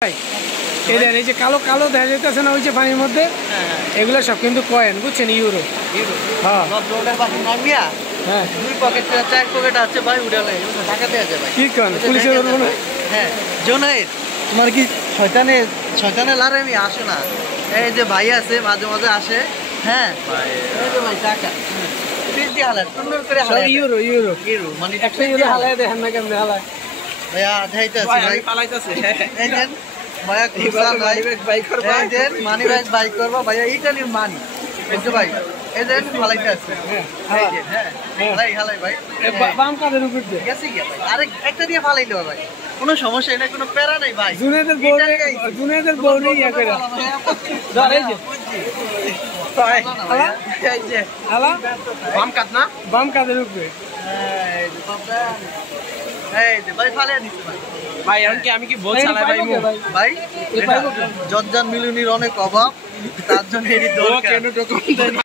এই যে কালো কালো দেখা যাইতেছে না ওই যে পানির মধ্যে, এগুলো সব কিন্তু কয়েন, বুঝছেন? ইউরো। হ্যাঁ হ্যাঁ, দুই পকেট চার পকেট আছে ভাই, উড়ালে টাকা দেওয়া যায় ভাই। কি করেন পুলিশে ধরবো না? হ্যাঁ জোনাইদ, তোমার কি শয়তানে লারামি আসে না? এই যে ভাই আছে মাঝে মাঝে আসে, হ্যাঁ এই যে ভাই টাকা ইউরো ইউরো ইউরো মানে 100 ইউরো হালায় দেখেন না কেমনে হালায়। ভাইয়া যাইতেছে ভাই, পালাইতেছে। এই দেন ভাইয়া খুশা ভাই, বাইক করবা, এই দেন মানি ব্যাগ বাইক করবা ভাইয়া, ইটালির মানি বুঝছো ভাই, এই দেন ফালাইতে আছে। এই যে হ্যাঁ হালাই ভাই, বাম কাদের উপর দিয়ে গেছে কি ভাই, আরেক একটা দিয়ে ফালাইলো ভাই, কোনো সমস্যা নাই, কোনো প্যারা নাই ভাই। জুনেদের বউরে ইয়া করে ধর, এই যে এই যে হালা বাম কাট না, বাম কাদের উপরে। এই যে বাবা, এই যে ভাই ফালাইয়া দিছে ভাই। ভাই এখন কি আমি কি বল চালাই ভাই? ভাই জজ্জান মিলুনির অনেক অভাব, তার জন্য এরই দরকার।